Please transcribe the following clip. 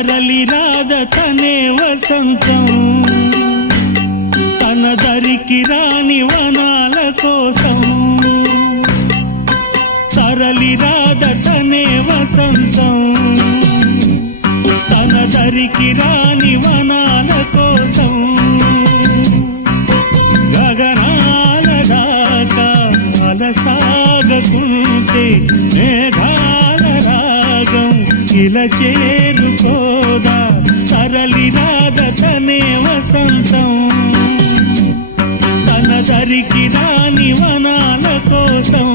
తరలి రాద తనే వసంతం తన దరికి రాని వనాల కోసం తరలి రాద తనే వసంతం తన దరికి రాని వనాల కోసం గగనాల దాకా అలసాగకుంటే మేఘాల రాగం ఇలా చేరుకోదా తరలి రాద తనే వసంతం తన దరికి రాని వనాల కోసం